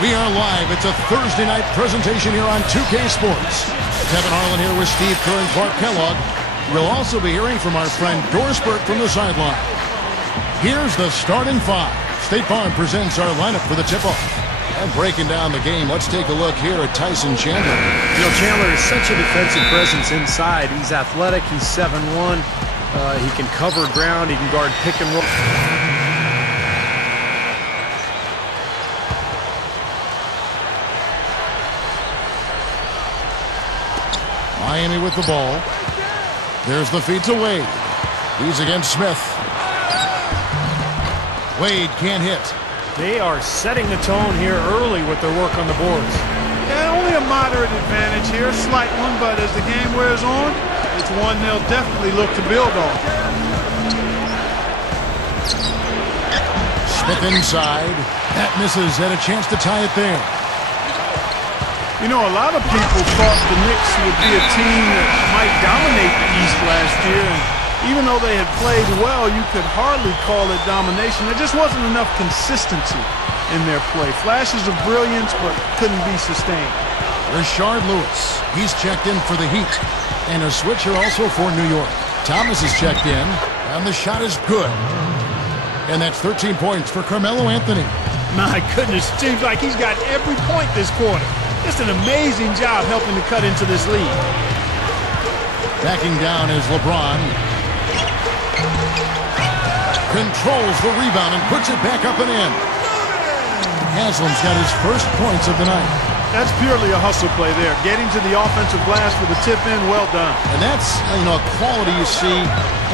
We are live. It's a Thursday night presentation here on 2K Sports. Kevin Harlan here with Steve Kerr and Clark Kellogg. We'll also be hearing from our friend Dorsberg from the sideline. Here's the starting five. State Farm presents our lineup for the tip-off. And breaking down the game, let's take a look here at Tyson Chandler. You know, Chandler is such a defensive presence inside. He's athletic. He's 7'1". He can cover ground. He can guard pick and roll. Miami with the ball. There's the feed to Wade. He's against Smith. Wade can't hit. They are setting the tone here early with their work on the boards. Yeah, only a moderate advantage here, a slight one, but as the game wears on, it's one they'll definitely look to build on. Smith inside. That misses, had a chance to tie it there. You know, a lot of people thought the Knicks would be a team that might dominate the East last year, and even though they had played well, you could hardly call it domination. There just wasn't enough consistency in their play. Flashes of brilliance, but couldn't be sustained. Rashard Lewis, he's checked in for the Heat. And a switcher also for New York. Thomas is checked in, and the shot is good. And that's 13 points for Carmelo Anthony. My goodness, seems like he's got every point this quarter. Just an amazing job helping to cut into this lead. Backing down is LeBron. Controls the rebound and puts it back up and in. Haslam's got his first points of the night. That's purely a hustle play there. Getting to the offensive glass with a tip in, well done. And that's, a quality you see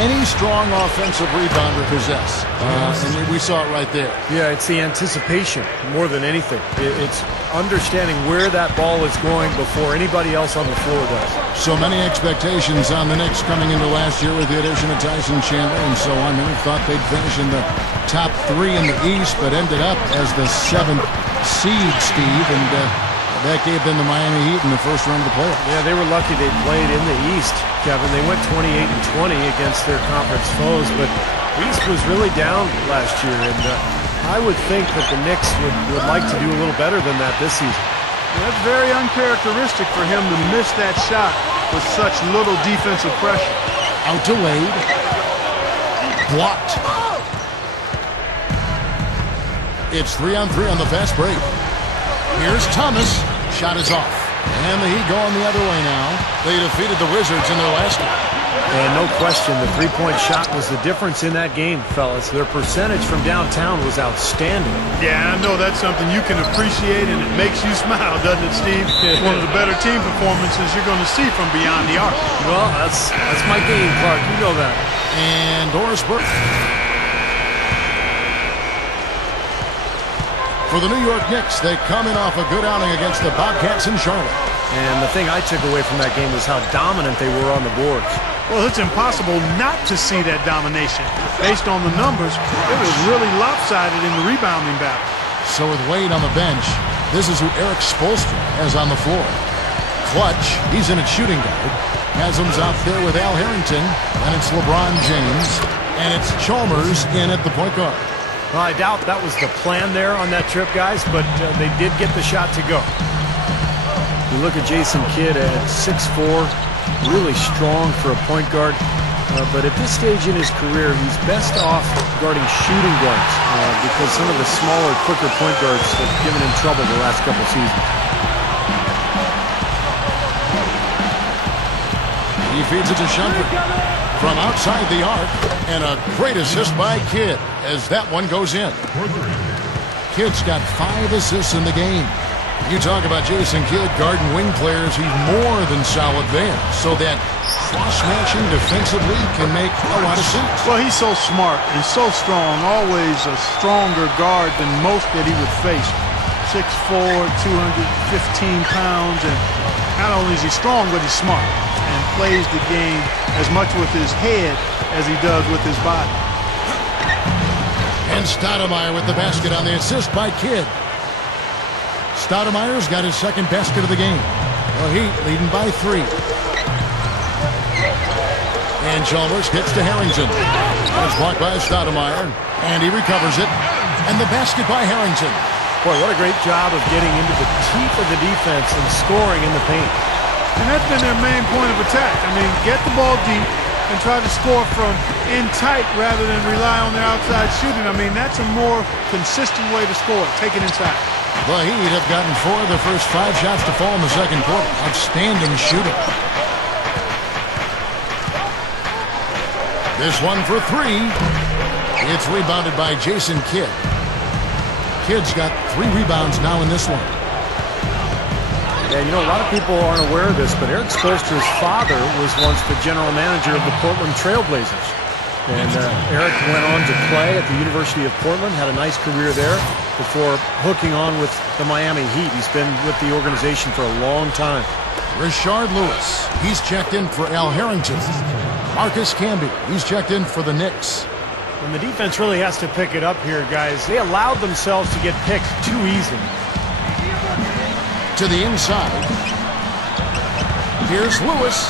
any strong offensive rebounder possess. And we saw it right there. Yeah, it's the anticipation more than anything. It's understanding where that ball is going before anybody else on the floor does. So many expectations on the Knicks coming into last year with the addition of Tyson Chandler and so on. Many thought they'd finish in the top three in the East, but ended up as the 7th seed, Steve, and that gave them the Miami Heat in the first round of the playoffs. Yeah, they were lucky they played in the East, Kevin. They went 28-20 against their conference foes, but East was really down last year, and I would think that the Knicks would like to do a little better than that this season. That's very uncharacteristic for him to miss that shot with such little defensive pressure. Out to Wade. Blocked. It's 3-on-3 on the fast break. Here's Thomas. Shot is off. And the Heat going the other way now. They defeated the Wizards in their last game. And no question, the three-point shot was the difference in that game, fellas. Their percentage from downtown was outstanding. Yeah, I know that's something you can appreciate, and it makes you smile, doesn't it, Steve? It's one of the better team performances you're going to see from beyond the arc. Well, that's my game, Clark. You know that. And Dorsberg. For the New York Knicks, they come in off a good outing against the Bobcats in Charlotte. And the thing I took away from that game was how dominant they were on the boards. Well, it's impossible not to see that domination. Based on the numbers, it was really lopsided in the rebounding battle. So with Wade on the bench, this is who Eric Spoelstra has on the floor. Clutch, he's in at shooting guard. Haslam's out there with Al Harrington, and it's LeBron James, and it's Chalmers in at the point guard. Well, I doubt that was the plan there on that trip, guys, but they did get the shot to go. You look at Jason Kidd at 6'4", really strong for a point guard, but at this stage in his career, he's best off guarding shooting guards because some of the smaller, quicker point guards have given him trouble the last couple seasons. He feeds it to Shumpert from outside the arc, and a great assist by Kidd as that one goes in. Kidd's got 5 assists in the game. You talk about Jason Kidd guarding wing players, he's more than solid there. So that cross-matching defensively can make a lot of sense. Well, he's so smart and so strong, always a stronger guard than most that he would face. 6'4", 215 pounds, and not only is he strong, but he's smart and plays the game as much with his head as he does with his body. And Stoudemire with the basket on the assist by Kidd. Stoudemire's got his second basket of the game. The Heat leading by 3. And Chalmers gets to Harrington. It's blocked by Stoudemire, and he recovers it. And the basket by Harrington. Boy, what a great job of getting into the teeth of the defense and scoring in the paint. And that's been their main point of attack. I mean, get the ball deep and try to score from in tight rather than rely on their outside shooting. I mean, that's a more consistent way to score. Take it inside. The Heat have gotten 4 of the first 5 shots to fall in the second quarter. Outstanding shooting. This one for 3. It's rebounded by Jason Kidd. Kidd's got 3 rebounds now in this one. Yeah, you know, a lot of people aren't aware of this, but Eric Spoelstra's father was once the general manager of the Portland Trail Blazers. And Eric went on to play at the University of Portland, had a nice career there before hooking on with the Miami Heat. He's been with the organization for a long time. Rashard Lewis, he's checked in for Al Harrington. Marcus Camby, he's checked in for the Knicks. And the defense really has to pick it up here, guys. They allowed themselves to get picked too easily. To the inside. Here's Lewis.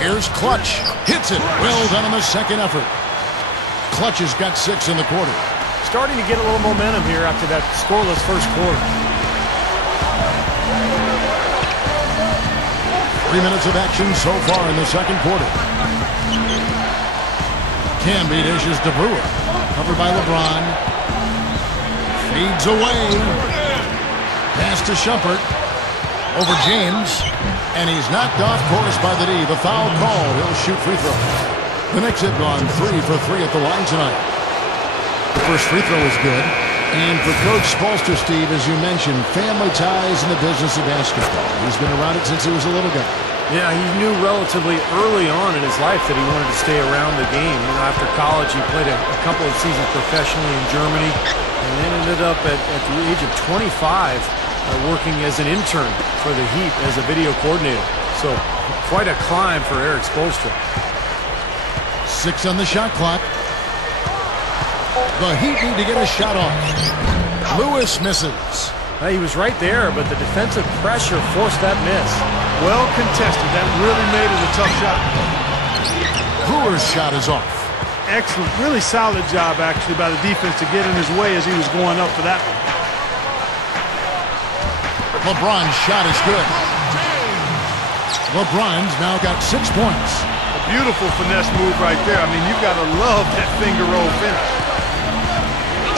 Here's Clutch. Hits it. Well done on the second effort. Clutch has got 6 in the quarter. Starting to get a little momentum here after that scoreless first quarter. 3 minutes of action so far in the second quarter. Camby dishes to Brewer. Covered by LeBron. Feeds away. Pass to Shumpert. Over James. And he's knocked off course by the D. The foul called. He'll shoot free throw. The Knicks have gone 3 for 3 at the line tonight. The first free throw is good. And for Coach Spoelstra, Steve, as you mentioned, family ties in the business of basketball. He's been around it since he was a little guy. Yeah, he knew relatively early on in his life that he wanted to stay around the game. You know, after college, he played a couple of seasons professionally in Germany, and then ended up at the age of 25 working as an intern for the Heat as a video coordinator. So, quite a climb for Eric Spoelstra. 6 on the shot clock. The Heat need to get a shot off. Lewis misses. He was right there, but the defensive pressure forced that miss. Well contested. That really made it a tough shot. Brewer's shot is off. Excellent. Really solid job, actually, by the defense to get in his way as he was going up for that one. LeBron's shot is good. LeBron's now got 6 points. A beautiful finesse move right there. I mean, you've got to love that finger roll finish.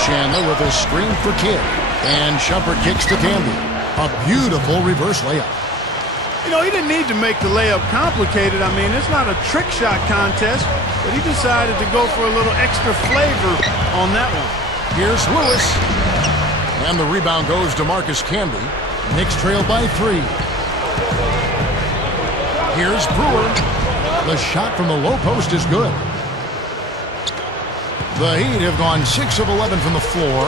Chandler with a screen for Kidd. And Shumpert kicks to Camby. A beautiful reverse layup. You know, he didn't need to make the layup complicated. I mean, it's not a trick shot contest, but he decided to go for a little extra flavor on that one. Here's Lewis. And the rebound goes to Marcus Camby. Knicks trail by 3. Here's Brewer. The shot from the low post is good. The Heat have gone 6 of 11 from the floor.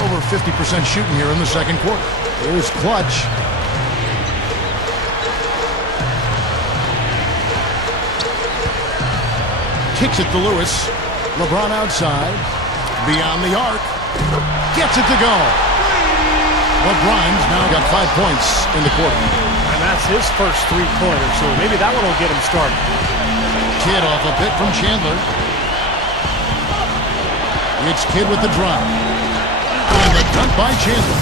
Over 50% shooting here in the second quarter. Here's Clutch. Kicks it to Lewis. LeBron outside. Beyond the arc. Gets it to go. LeBron's now got 5 points in the quarter. And that's his first 3-pointer, so maybe that one will get him started. Kidd off a bit from Chandler. It's Kidd with the drive. And the dunk by Chandler.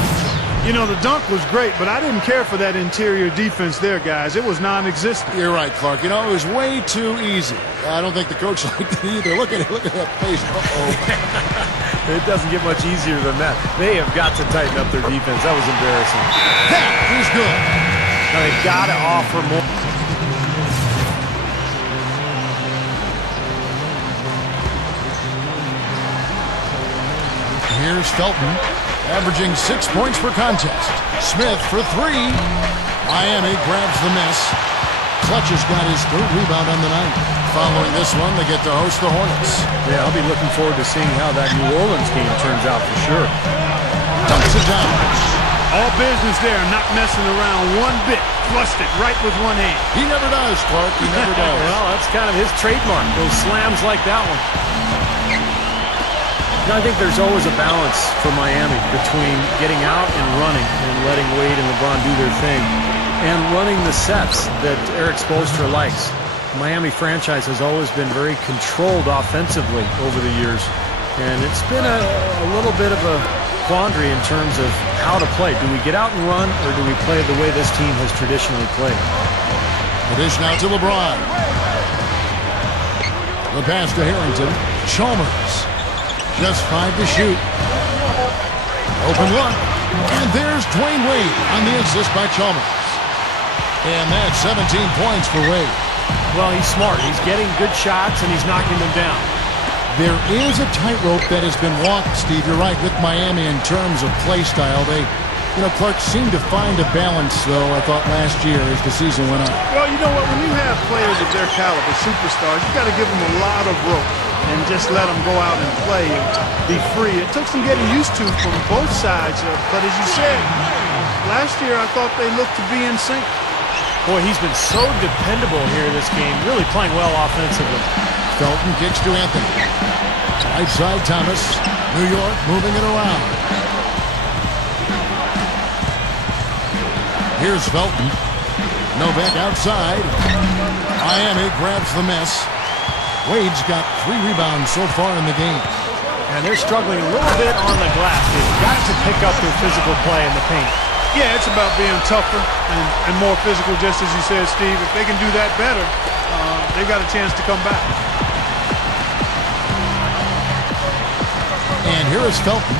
You know, the dunk was great, but I didn't care for that interior defense there, guys. It was non-existent. You're right, Clark. You know, it was way too easy. I don't think the coach liked it either. Look at it. Look at that face. Uh-oh. It doesn't get much easier than that. They have got to tighten up their defense. That was embarrassing. That is good. Now, they've got to offer more. Here's Felton, averaging 6 points per contest. Smith for 3. Miami grabs the miss. Clutch has got his 3rd rebound on the night. Following this one, they get to host the Hornets. Yeah, I'll be looking forward to seeing how that New Orleans game turns out for sure. Dumps it down. All business there, not messing around one bit. Flushed it right with one hand. He never does, Clark. He never does. Well, that's kind of his trademark, those slams like that one. I think there's always a balance for Miami between getting out and running and letting Wade and LeBron do their thing and running the sets that Eric Spoelstra likes. The Miami franchise has always been very controlled offensively over the years, and it's been a little bit of a quandary in terms of how to play. Do we get out and run, or do we play the way this team has traditionally played? The dish now to LeBron. The pass to Harrington. Chalmers. Just 5 to shoot. Open look. And there's Dwayne Wade on the assist by Chalmers. And that's 17 points for Wade. Well, he's smart. He's getting good shots, and he's knocking them down. There is a tightrope that has been walked, Steve. You're right, with Miami in terms of play style. They, Clark seemed to find a balance, though, I thought, last year as the season went on. Well, you know what? When you have players of their caliber, superstars, you got to give them a lot of rope and just let them go out and play and be free. It took some getting used to from both sides. But as you said, last year I thought they looked to be in sync. Boy, he's been so dependable here this game, really playing well offensively. Felton kicks to Anthony. Right side, Thomas. New York moving it around. Here's Felton. Novak outside. Miami grabs the miss. Wade's got 3 rebounds so far in the game. And they're struggling a little bit on the glass. They've got to pick up their physical play in the paint. Yeah, it's about being tougher and more physical, just as you said, Steve. If they can do that better, they've got a chance to come back. And here is Felton.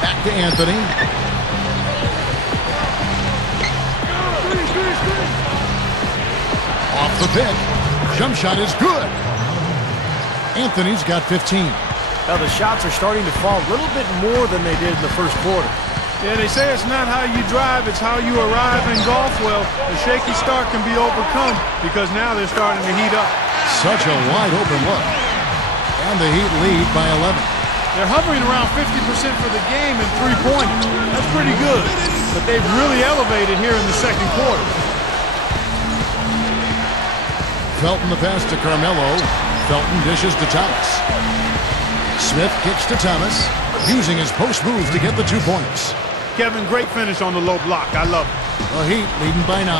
Back to Anthony. Off the pick. Jump shot is good. Anthony's got 15. Now the shots are starting to fall a little bit more than they did in the first quarter. Yeah, they say it's not how you drive, it's how you arrive in golf. Well, a shaky start can be overcome because now they're starting to heat up. Such a wide open look. And the Heat lead by 11. They're hovering around 50% for the game in three-pointers. That's pretty good. But they've really elevated here in the second quarter. Felton the pass to Carmelo. Felton dishes to Thomas. Smith kicks to Thomas, using his post move to get the 2 points. Kevin, great finish on the low block. I love it. The Heat leading by 9.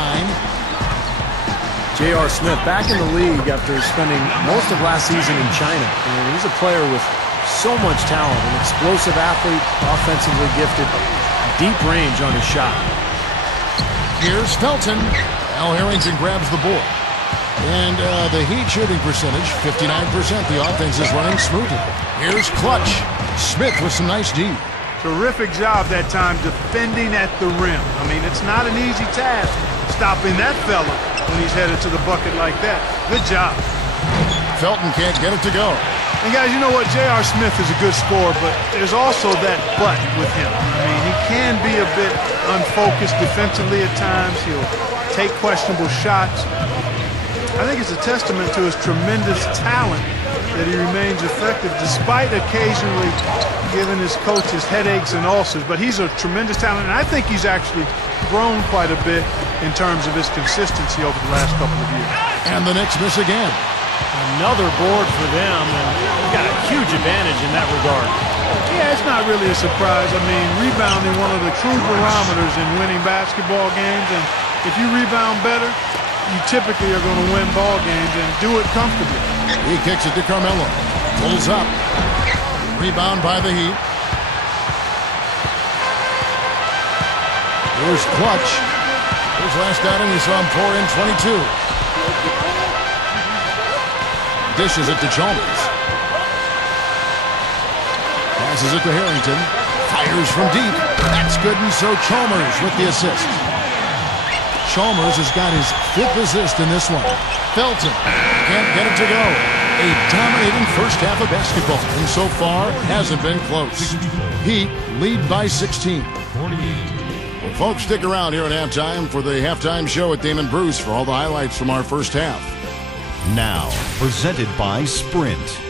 J.R. Smith back in the league after spending most of last season in China. And he's a player with so much talent, an explosive athlete, offensively gifted, deep range on his shot. Here's Felton. Al Harrington grabs the board. And the Heat shooting percentage, 59%. The offense is running smoothly. Here's Clutch. Smith with some nice D. Terrific job that time defending at the rim. I mean, it's not an easy task stopping that fella when he's headed to the bucket like that. Good job. Felton can't get it to go. And guys, you know what? J.R. Smith is a good scorer, but there's also that but with him. I mean, he can be a bit unfocused defensively at times. He'll take questionable shots. I think it's a testament to his tremendous talent that he remains effective despite occasionally giving his coaches headaches and ulcers. But he's a tremendous talent, and I think he's actually grown quite a bit in terms of his consistency over the last couple of years. And the Knicks miss again. Another board for them, and they've got a huge advantage in that regard. Yeah, it's not really a surprise. I mean, rebounding one of the true barometers in winning basketball games, and if you rebound better, you typically are going to win ball games and do it comfortably. He kicks it to Carmelo. Pulls up. Rebound by the Heat. Here's Clutch. His last outing, we saw him pour in 22. Dishes it to Chalmers. Passes it to Harrington. Fires from deep. That's good, and so Chalmers with the assist. Chalmers has got his 5th assist in this one. Felton can't get it to go. A dominating first half of basketball, and so far hasn't been close. Heat lead by 16. Well, folks, stick around here at halftime for the halftime show at Damon Bruce for all the highlights from our first half. Now, presented by Sprint.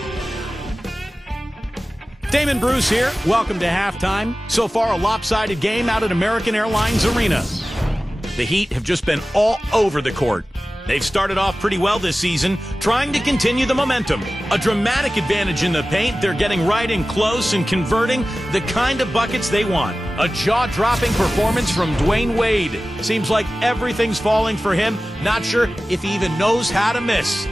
Damon Bruce here. Welcome to halftime. So far, a lopsided game out at American Airlines Arena. The Heat have just been all over the court. They've started off pretty well this season, trying to continue the momentum. A dramatic advantage in the paint. They're getting right in close and converting the kind of buckets they want. A jaw-dropping performance from Dwayne Wade. Seems like everything's falling for him. Not sure if he even knows how to miss.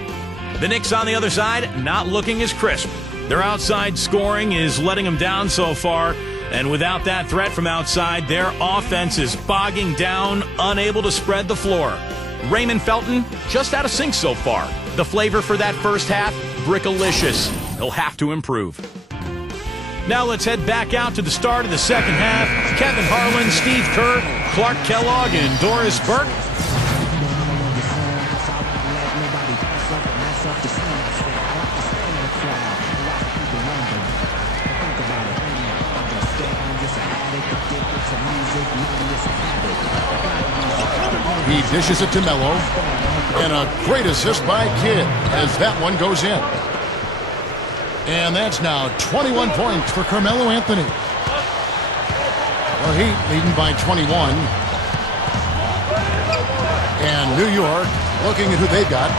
The Knicks on the other side, not looking as crisp. Their outside scoring is letting them down so far, and without that threat from outside, their offense is bogging down, unable to spread the floor. Raymond Felton just out of sync so far. The flavor for that first half, brickalicious. He'll have to improve. Now let's head back out to the start of the second half. Kevin Harlan, Steve Kerr, Clark Kellogg, and Doris Burke. He dishes it to Melo. And a great assist by Kidd as that one goes in. And that's now 21 points for Carmelo Anthony. The Heat leading by 21. And New York looking at who they've got.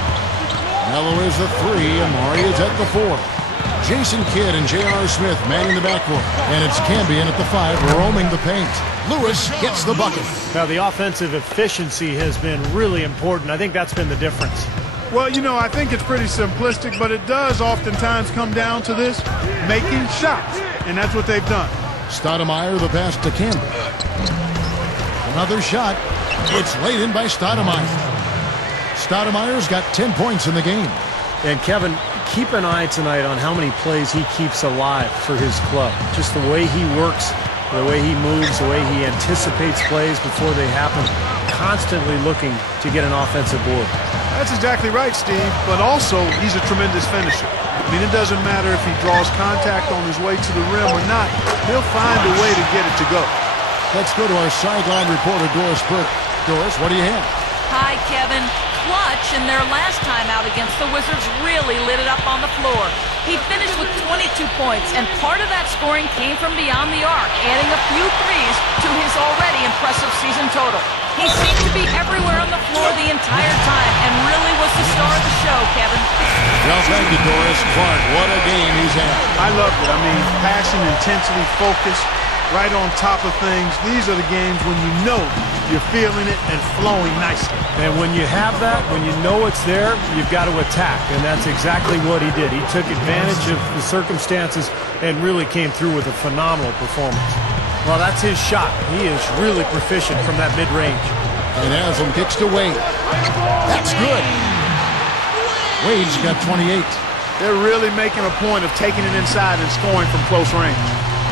Melo is the 3, and Murray is at the 4. Jason Kidd and J.R. Smith manning the backcourt. And it's Cambion at the 5, roaming the paint. Lewis gets the bucket. Now, the offensive efficiency has been really important. I think that's been the difference. Well, you know, I think it's pretty simplistic, but it does oftentimes come down to this, making shots. And that's what they've done. Stoudemire the pass to Campbell. Another shot. It's laid in by Stoudemire. Stoudemire's got 10 points in the game. And Kevin, keep an eye tonight on how many plays he keeps alive for his club. Just the way he works, the way he moves, the way he anticipates plays before they happen. Constantly looking to get an offensive board. That's exactly right, Steve, but also he's a tremendous finisher. I mean, it doesn't matter if he draws contact on his way to the rim or not. He'll find a way to get it to go. Let's go to our sideline reporter, Doris Burke. Doris, what do you have? Hi, Kevin. Clutch in their last time out against the Wizards really lit it up on the floor. He finished with 22 points, and part of that scoring came from beyond the arc, adding a few threes to his already impressive season total. He seemed to be everywhere on the floor the entire time and really was the star of the show, Kevin. Well, thank you, Doris. Clark, what a game he's had. I loved it. I mean, passion, intensity, focus, right on top of things. These are the games when you know you're feeling it and flowing nicely. And when you have that, when you know it's there, you've got to attack. And that's exactly what he did. He took advantage of the circumstances and really came through with a phenomenal performance. Well, that's his shot. He is really proficient from that mid-range. And Haslam kicks to Wade. That's good. Wade's got 28. They're really making a point of taking it inside and scoring from close range.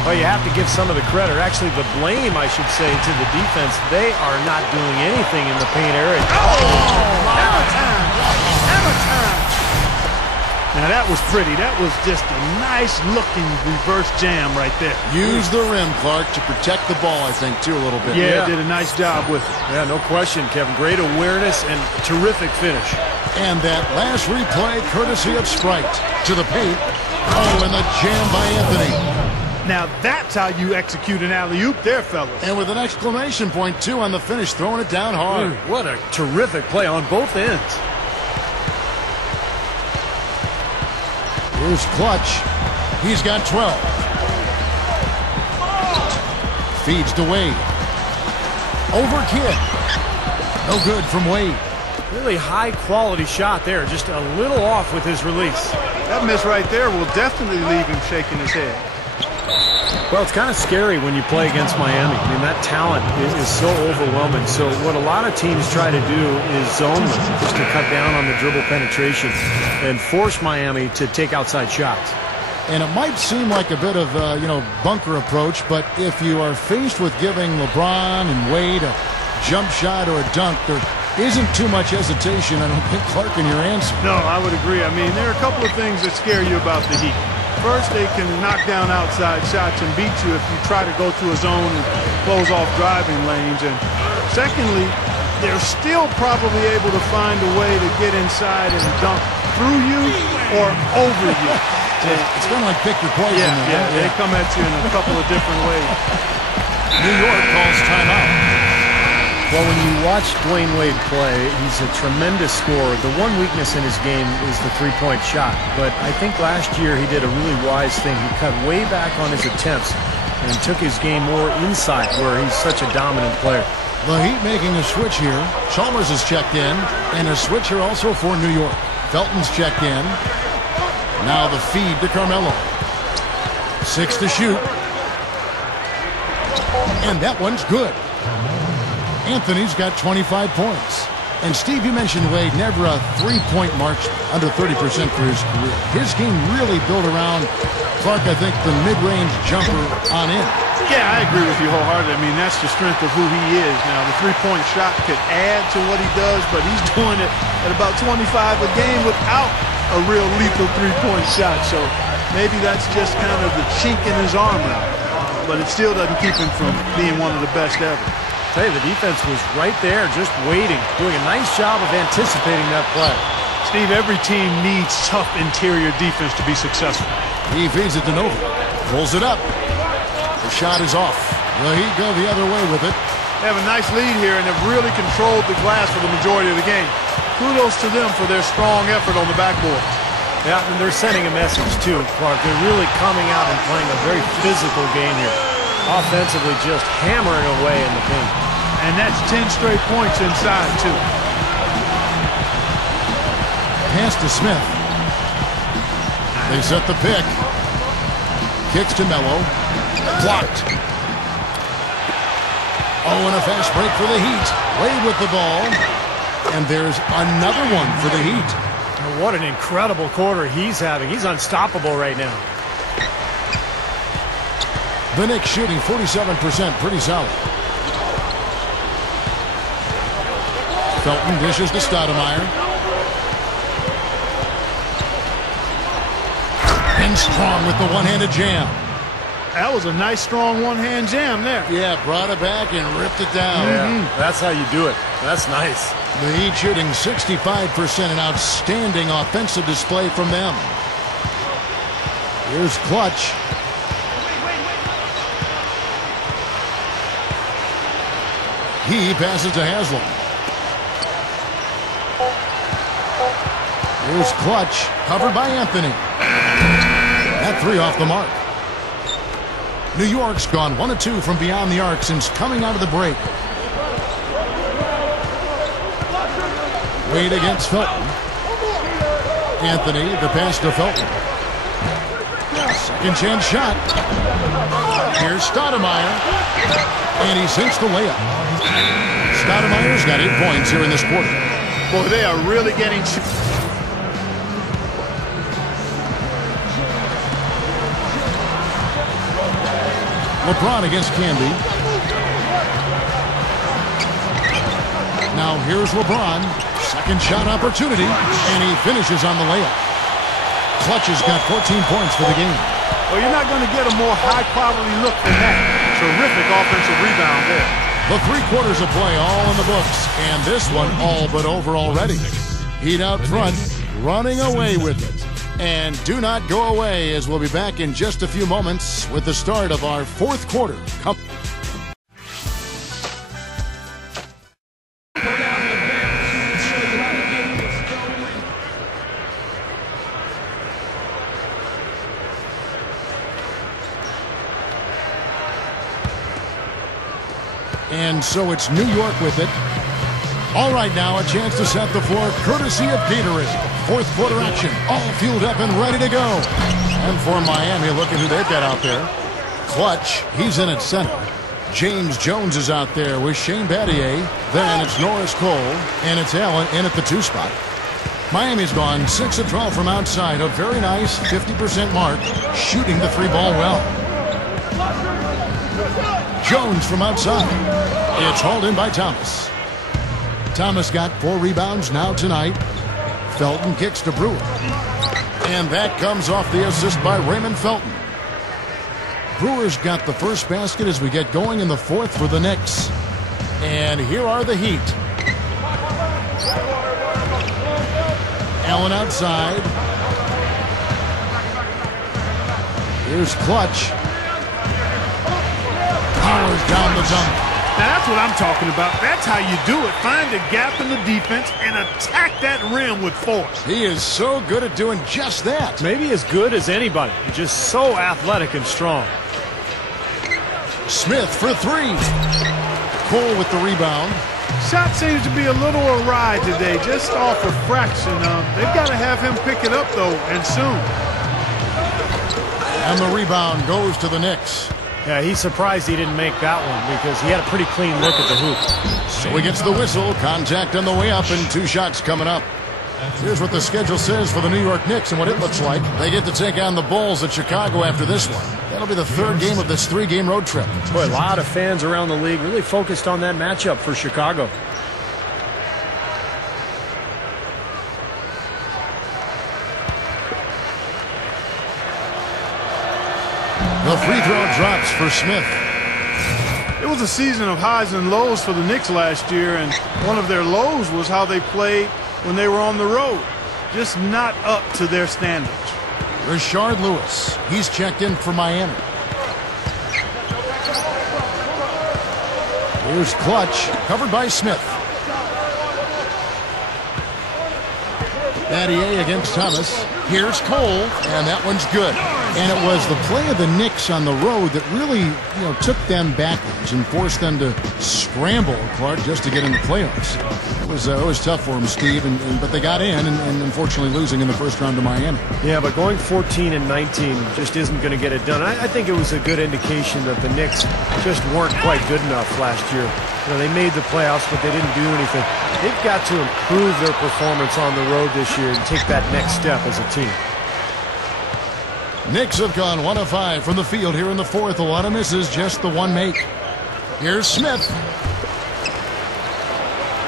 Well, you have to give some of the credit, or actually the blame, I should say, to the defense. They are not doing anything in the paint area. Hammer time! Hammer time! Now, that was pretty. That was just a nice-looking reverse jam right there. Use the rim, Clark, to protect the ball, I think, too, a little bit. Yeah, did a nice job with it. Yeah, no question, Kevin. Great awareness and terrific finish. And that last replay, courtesy of Sprite. To the paint. Oh, and the jam by Anthony. Now, that's how you execute an alley-oop there, fellas. And with an exclamation point, too, on the finish, throwing it down hard. What a terrific play on both ends. Here's Clutch. He's got 12. Feeds to Wade. Over Kidd. No good from Wade. Really high-quality shot there. Just a little off with his release. That miss right there will definitely leave him shaking his head. Well, it's kind of scary when you play against Miami. I mean, that talent is so overwhelming. So what a lot of teams try to do is zone them, just to cut down on the dribble penetration and force Miami to take outside shots. And it might seem like a bit of bunker approach, but if you are faced with giving LeBron and Wade a jump shot or a dunk, there isn't too much hesitation, I don't think, Clark, in your answer. No, I would agree. I mean, there are a couple of things that scare you about the Heat. First, they can knock down outside shots and beat you if you try to go to a zone and close off driving lanes. And secondly, they're still probably able to find a way to get inside and dunk through you or over you. It's kind of like pick your poison. Yeah, they come at you in a couple of different ways. New York calls timeout. Well, when you watch Dwayne Wade play, he's a tremendous scorer. The one weakness in his game is the three-point shot. But I think last year he did a really wise thing. He cut way back on his attempts and took his game more inside, where he's such a dominant player. The Heat making a switch here. Chalmers is checked in, and a switch here also for New York. Felton's checked in. Now the feed to Carmelo. 6 to shoot. And that one's good. Anthony's got 25 points. And Steve, you mentioned Wade, never a three-point mark under 30% for his career. His game really built around, Clark, I think, the mid-range jumper on in. Yeah, I agree with you wholeheartedly. I mean, that's the strength of who he is. Now, the three-point shot could add to what he does, but he's doing it at about 25 a game without a real lethal three-point shot. So maybe that's just kind of the chink in his armor, but it still doesn't keep him from being one of the best ever. Tell you, the defense was right there, just waiting, doing a nice job of anticipating that play. Steve, every team needs tough interior defense to be successful. He feeds it to Nova. Pulls it up. The shot is off. Well, he'd go the other way with it. They have a nice lead here and have really controlled the glass for the majority of the game. Kudos to them for their strong effort on the backboard. Yeah, and they're sending a message, too, Clark. They're really coming out and playing a very physical game here. Offensively, just hammering away in the paint. And that's 10 straight points inside, too. Pass to Smith. They set the pick. Kicks to Melo. Blocked. Oh, and a fast break for the Heat. Wade with the ball. And there's another one for the Heat. What an incredible quarter he's having. He's unstoppable right now. The Knicks shooting 47%, pretty solid. Felton dishes to Stoudemire. And Strong with the one-handed jam. That was a nice, strong one-hand jam there. Yeah, brought it back and ripped it down. Yeah, that's how you do it. That's nice. The Heat shooting 65%, an outstanding offensive display from them. Here's Clutch. He passes to Haslam. Here's Clutch, covered by Anthony. That three off the mark. New York's gone 1 of 2 from beyond the arc since coming out of the break. Wade against Felton. Anthony, the pass to Felton. Second chance shot. Here's Stoudemire. And he sinks the layup. Stoudemire's got 8 points here in this quarter. Boy, they are really getting... LeBron against Camby. Now here's LeBron. Second shot opportunity. And he finishes on the layup. Clutch has got 14 points for the game. Well, you're not going to get a more high-quality look than that. Terrific offensive rebound there. The 3 quarters of play all in the books. And this one all but over already. Heat out front, running away with it. And do not go away, as we'll be back in just a few moments with the start of our 4th quarter. And so it's New York with it. All right, now a chance to set the floor courtesy of Gatorade. 4th quarter action, all fueled up and ready to go. And for Miami, look at who they've got out there. Clutch, he's in at center. James Jones is out there with Shane Battier. Then it's Norris Cole, and it's Allen in at the 2 spot. Miami's gone 6 of 12 from outside, a very nice 50% mark, shooting the 3 ball well. Jones from outside. It's hauled in by Thomas. Thomas got 4 rebounds now tonight. Felton kicks to Brewer. And that comes off the assist by Raymond Felton. Brewer's got the first basket as we get going in the 4th for the Knicks. And here are the Heat. Allen outside. Here's Clutch. Powers down the dunk. Now, that's what I'm talking about. That's how you do it. Find a gap in the defense and attack that rim with force. He is so good at doing just that. Maybe as good as anybody. Just so athletic and strong. Smith for 3. Cole with the rebound. Shot seems to be a little awry today, just off a fraction. They've got to have him pick it up, though, and soon. And the rebound goes to the Knicks. Yeah, he's surprised he didn't make that one because he had a pretty clean look at the hoop. So he gets the whistle. Contact on the way up and 2 shots coming up. Here's what the schedule says for the New York Knicks and what it looks like. They get to take on the Bulls at Chicago after this one. That'll be the 3rd game of this 3-game road trip. Boy, a lot of fans around the league really focused on that matchup for Chicago. The free throw drops for Smith. It was a season of highs and lows for the Knicks last year, and one of their lows was how they played when they were on the road. Just not up to their standards. Rashard Lewis. He's checked in for Miami. Here's Clutch, covered by Smith. Battier against Thomas. Here's Cole, and that one's good. And it was the play of the Knicks on the road that really, took them backwards and forced them to scramble, Clark, just to get in the playoffs. It was tough for them, Steve, but they got in, and unfortunately losing in the first round to Miami. Yeah, but going 14-19 just isn't going to get it done. I think it was a good indication that the Knicks just weren't quite good enough last year. They made the playoffs, but they didn't do anything. They've got to improve their performance on the road this year and take that next step as a team. Knicks have gone 1 of 5 from the field here in the 4th. A lot of misses, just the 1 make. Here's Smith.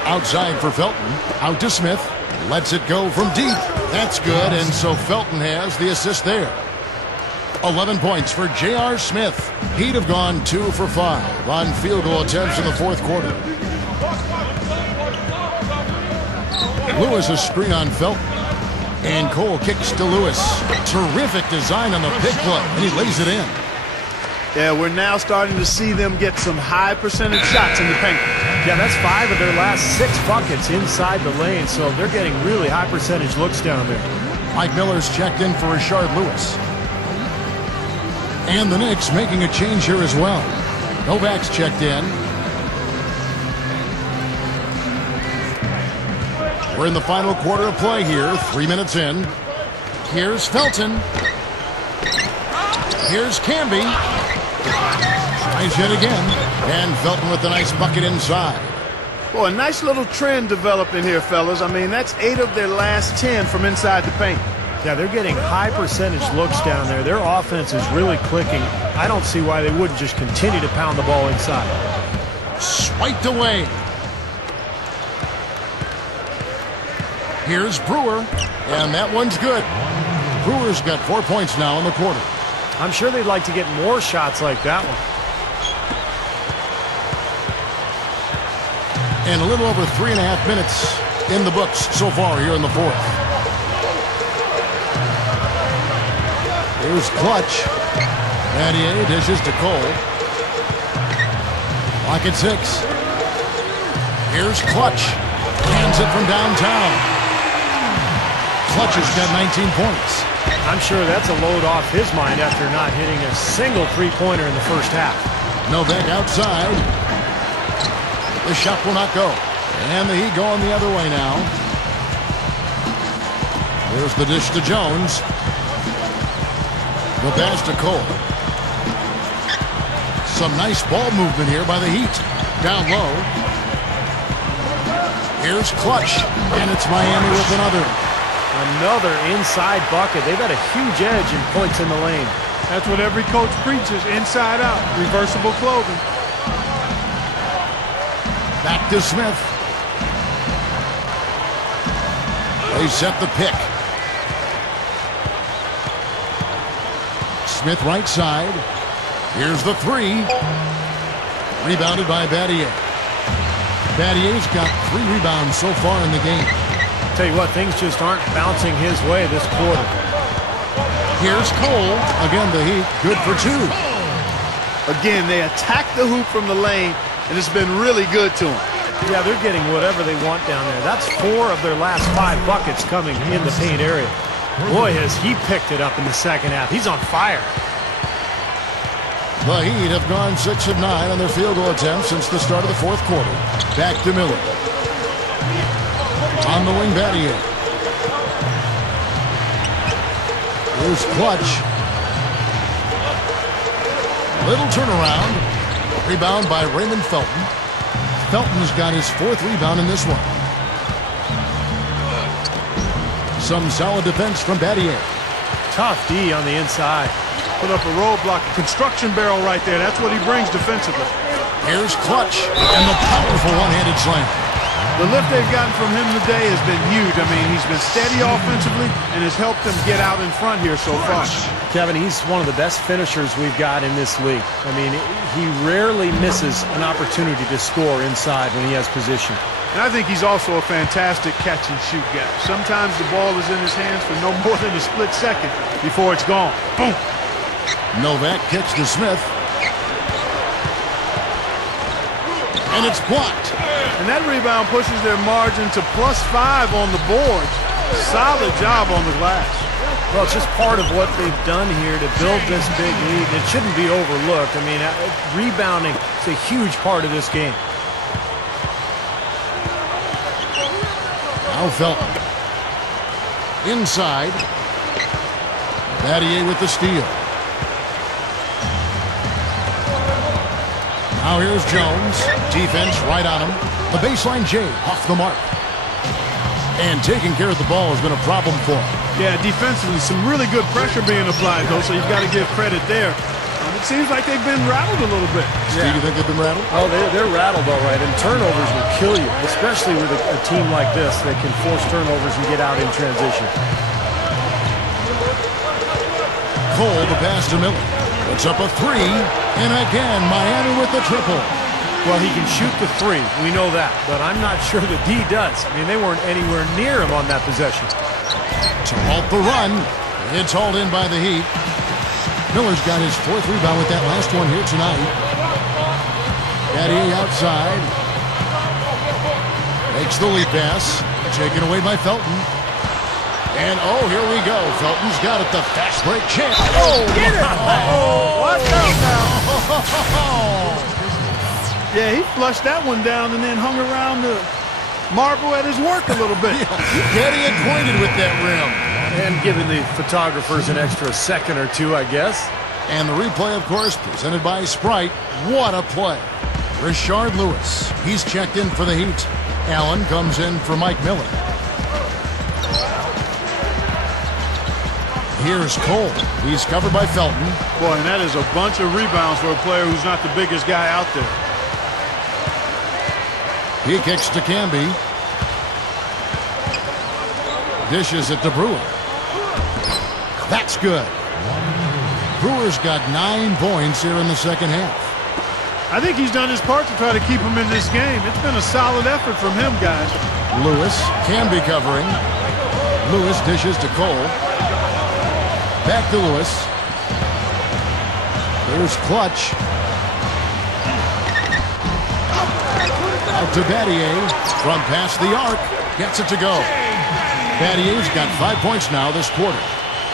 Outside for Felton. Out to Smith. Lets it go from deep. That's good, and so Felton has the assist there. 11 points for J.R. Smith. He'd have gone 2 for 5 on field goal attempts in the 4th quarter. Lewis a screen on Felton. And Cole kicks to Lewis. Terrific design on the pick play, and he lays it in. Yeah, we're now starting to see them get some high percentage shots in the paint. Yeah, that's 5 of their last 6 buckets inside the lane, so they're getting really high percentage looks down there. Mike Miller's checked in for Rashard Lewis. And the Knicks making a change here as well. Novak's checked in. We're in the final quarter of play here. 3 minutes in. Here's Felton. Here's Camby. Tries yet again. And Felton with a nice bucket inside. Boy, a nice little trend developing here, fellas. I mean, that's 8 of their last 10 from inside the paint. Yeah, they're getting high percentage looks down there. Their offense is really clicking. I don't see why they wouldn't just continue to pound the ball inside. Swiped away. Here's Brewer, and that one's good. Brewer's got 4 points now in the quarter. I'm sure they'd like to get more shots like that one. And a little over 3.5 minutes in the books so far here in the 4th. Here's Clutch. Battier dishes to Cole. Lock at 6. Here's Clutch. Hands it from downtown. Clutch has got 19 points. I'm sure that's a load off his mind after not hitting a single three-pointer in the first half. Novak outside. The shot will not go. And the Heat going the other way now. There's the dish to Jones. The pass to Cole. Some nice ball movement here by the Heat. Down low. Here's Clutch. And it's Miami with another. Another inside bucket. They've got a huge edge in points in the lane. That's what every coach preaches, inside out, reversible clothing. Back to Smith. They set the pick. Smith right side. Here's the 3. Rebounded by Battier. Battier's got 3 rebounds so far in the game. Tell you what, things just aren't bouncing his way this quarter. Here's Cole. Again, the Heat good for 2. Again, they attack the hoop from the lane, and it's been really good to them. Yeah, they're getting whatever they want down there. That's 4 of their last 5 buckets coming in the paint area. Boy, has he picked it up in the second half. He's on fire. The Heat have gone 6 of 9 on their field goal attempts since the start of the fourth quarter. Back to Miller. On the wing, Battier. Here's Clutch. Little turnaround. Rebound by Raymond Felton. Felton's got his 4th rebound in this one. Some solid defense from Battier. Tough D on the inside. Put up a roadblock, construction barrel right there. That's what he brings defensively. Here's Clutch and the powerful one-handed slam. The lift they've gotten from him today has been huge. I mean, he's been steady offensively and has helped them get out in front here so far. Kevin, he's one of the best finishers we've got in this league. I mean, he rarely misses an opportunity to score inside when he has position. And I think he's also a fantastic catch-and-shoot guy. Sometimes the ball is in his hands for no more than a split second before it's gone. Boom! Novak kicks to Smith. And it's blocked. And that rebound pushes their margin to +5 on the boards. Solid job on the glass. Well, it's just part of what they've done here to build this big lead. It shouldn't be overlooked. I mean, rebounding is a huge part of this game. Now Felton. Inside. Battier with the steal. Now here's Jones. Defense right on him. The baseline J off the mark. And taking care of the ball has been a problem for him. Yeah, defensively, some really good pressure being applied, though, so you've got to give credit there. It seems like they've been rattled a little bit. Steve, you think they've been rattled? Oh, they're rattled all right, and turnovers will kill you, especially with a team like this that can force turnovers and get out in transition. Cole, the pass to Miller. Puts up a 3, and again, Miami with the triple. Well, he can shoot the 3. We know that, but I'm not sure the D does. I mean, they weren't anywhere near him on that possession. To halt the run, it's hauled in by the Heat. Miller's got his 4th rebound with that last one here tonight. Battier outside. Makes the lead pass. Taken away by Felton. And, oh, here we go. Felton's got it, the fast break champ. Oh, Get it! Oh, what the hell? Yeah, he flushed that one down and then hung around the marble at his work a little bit. Getting acquainted with that rim. And giving the photographers an extra second or two, I guess. And the replay, of course, presented by Sprite. What a play. Rashard Lewis. He's checked in for the Heat. Allen comes in for Mike Miller. Here's Cole. He's covered by Felton. Boy, and that is a bunch of rebounds for a player who's not the biggest guy out there. He kicks to Camby. Dishes it to Brewer. That's good. Brewer's got 9 points here in the second half. I think he's done his part to try to keep him in this game. It's been a solid effort from him, guys. Lewis can be covering. Lewis dishes to Cole. Back to Lewis. There's Clutch. Out to Battier. From past the arc. Gets it to go. Battier's got 5 points now this quarter.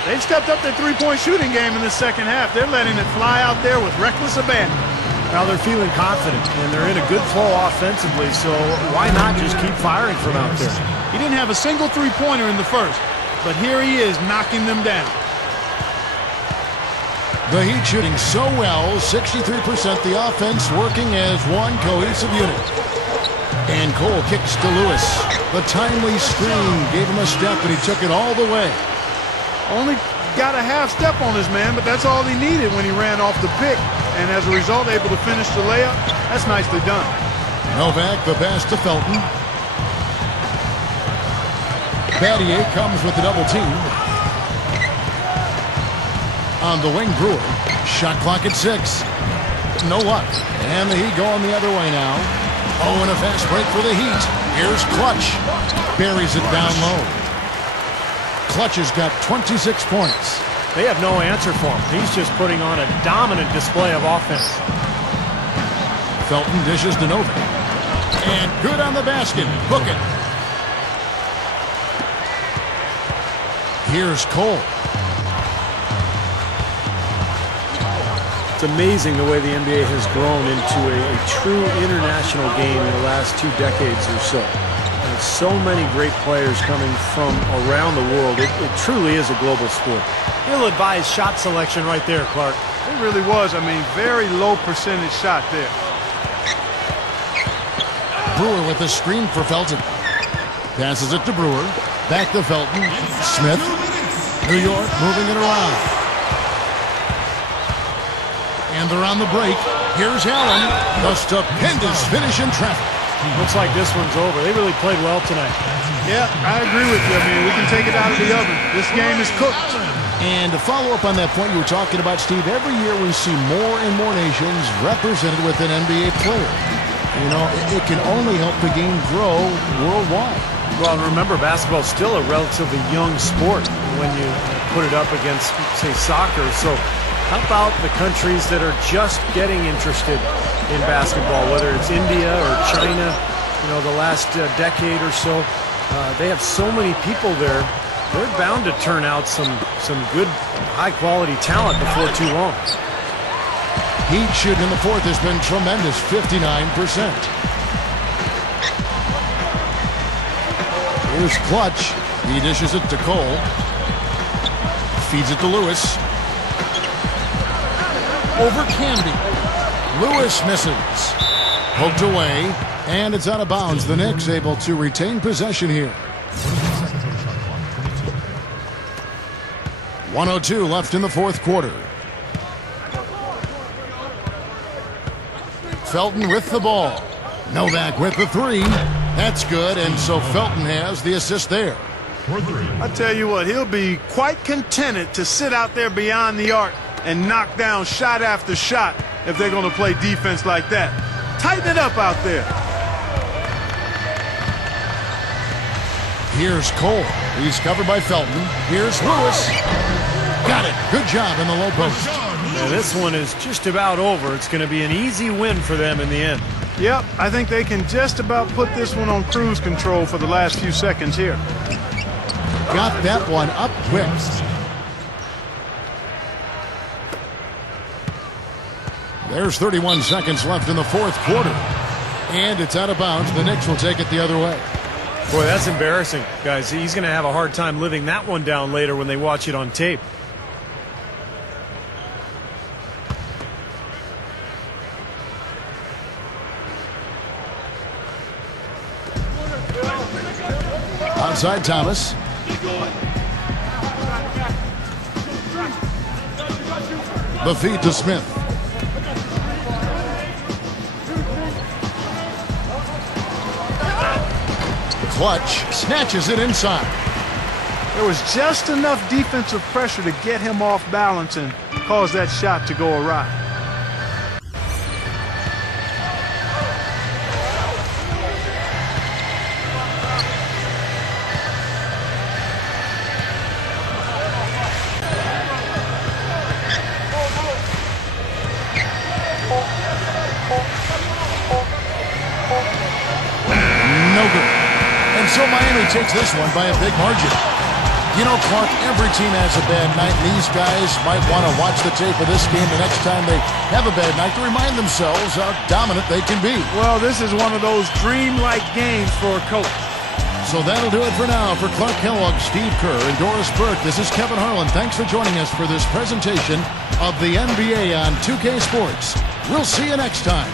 They've stepped up their three-point shooting game in the second half. They're letting it fly out there with reckless abandon. Now they're feeling confident, and they're in a good flow offensively, so why not just keep firing from out there? He didn't have a single three-pointer in the first, but here he is knocking them down. The Heat shooting so well, 63%, the offense working as one cohesive unit. And Cole kicks to Lewis. The timely screen gave him a step, and he took it all the way. Only got a half step on his man, but that's all he needed when he ran off the pick. And as a result, able to finish the layup. That's nicely done. Novak, the pass to Felton. Battier comes with the double team. On the wing, Brewer. Shot clock at 6. No luck. And the Heat going the other way now. Oh, and a fast break for the Heat. Here's Clutch. Buries it down low. Clutch has got 26 points. They have no answer for him. He's just putting on a dominant display of offense. Felton dishes to Novak. And good on the basket. Book it. Here's Cole. It's amazing the way the NBA has grown into a true international game in the last 2 decades or so. And so many great players coming from around the world. It truly is a global sport. Ill-advised shot selection right there, Clark. It really was. I mean, very low percentage shot there. Brewer with a screen for Felton. Passes it to Brewer. Back to Felton. Smith. New York moving it around. And they're on the break. Here's Allen. The stupendous finish in traffic. Looks like this one's over. They really played well tonight. Yeah, I agree with you. I mean, we can take it out of the oven. This game is cooked. And to follow up on that point you were talking about, Steve, every year we see more and more nations represented with an NBA player. You know, it can only help the game grow worldwide. Well, remember, basketball is still a relatively young sport when you put it up against, say, soccer. So how about the countries that are just getting interested in basketball, whether it's India or China, you know, the last decade or so? They have so many people there. They're bound to turn out some good, high-quality talent before too long. Heat shooting in the fourth has been tremendous, 59%. Here's Clutch. He dishes it to Cole. Feeds it to Lewis. Over Canby. Lewis misses. Poked away, and it's out of bounds. The Knicks able to retain possession here. 1:02 left in the fourth quarter. Felton with the ball. Novak with the three. That's good, and so Felton has the assist there. I tell you what, he'll be quite contented to sit out there beyond the arc and knock down shot after shot if they're going to play defense like that. Tighten it up out there. Here's Cole. He's covered by Felton. Here's Lewis. Got it. Good job in the low post. Yeah, this one is just about over. It's going to be an easy win for them in the end. Yep, I think they can just about put this one on cruise control for the last few seconds here. Got that one up quick. There's 31 seconds left in the fourth quarter. And it's out of bounds. The Knicks will take it the other way. Boy, that's embarrassing, guys. He's going to have a hard time living that one down later when they watch it on tape. Outside Thomas. The feed to Smith. Clutch snatches it inside. There was just enough defensive pressure to get him off balance and cause that shot to go awry. So Miami takes this one by a big margin. You know, Clark, every team has a bad night, and these guys might want to watch the tape of this game the next time they have a bad night to remind themselves how dominant they can be. Well, this is one of those dreamlike games for a coach. So that'll do it for now. For Clark Kellogg, Steve Kerr, and Doris Burke, this is Kevin Harlan. Thanks for joining us for this presentation of the NBA on 2K Sports. We'll see you next time.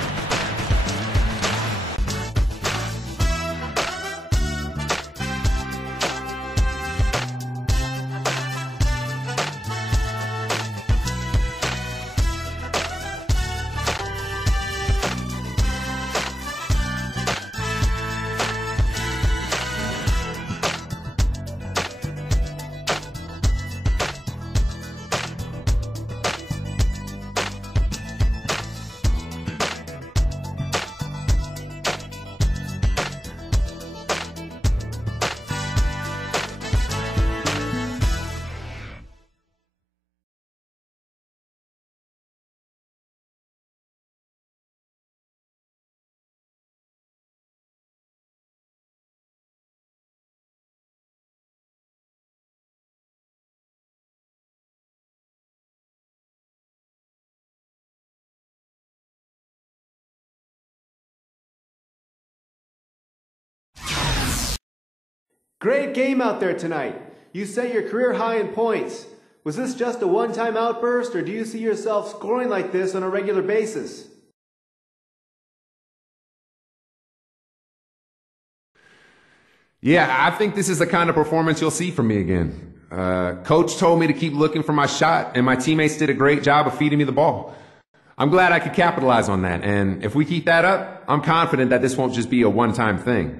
Great game out there tonight. You set your career high in points. Was this just a one-time outburst, or do you see yourself scoring like this on a regular basis? Yeah, I think this is the kind of performance you'll see from me again. Coach told me to keep looking for my shot, and my teammates did a great job of feeding me the ball. I'm glad I could capitalize on that, and if we keep that up, I'm confident that this won't just be a one-time thing.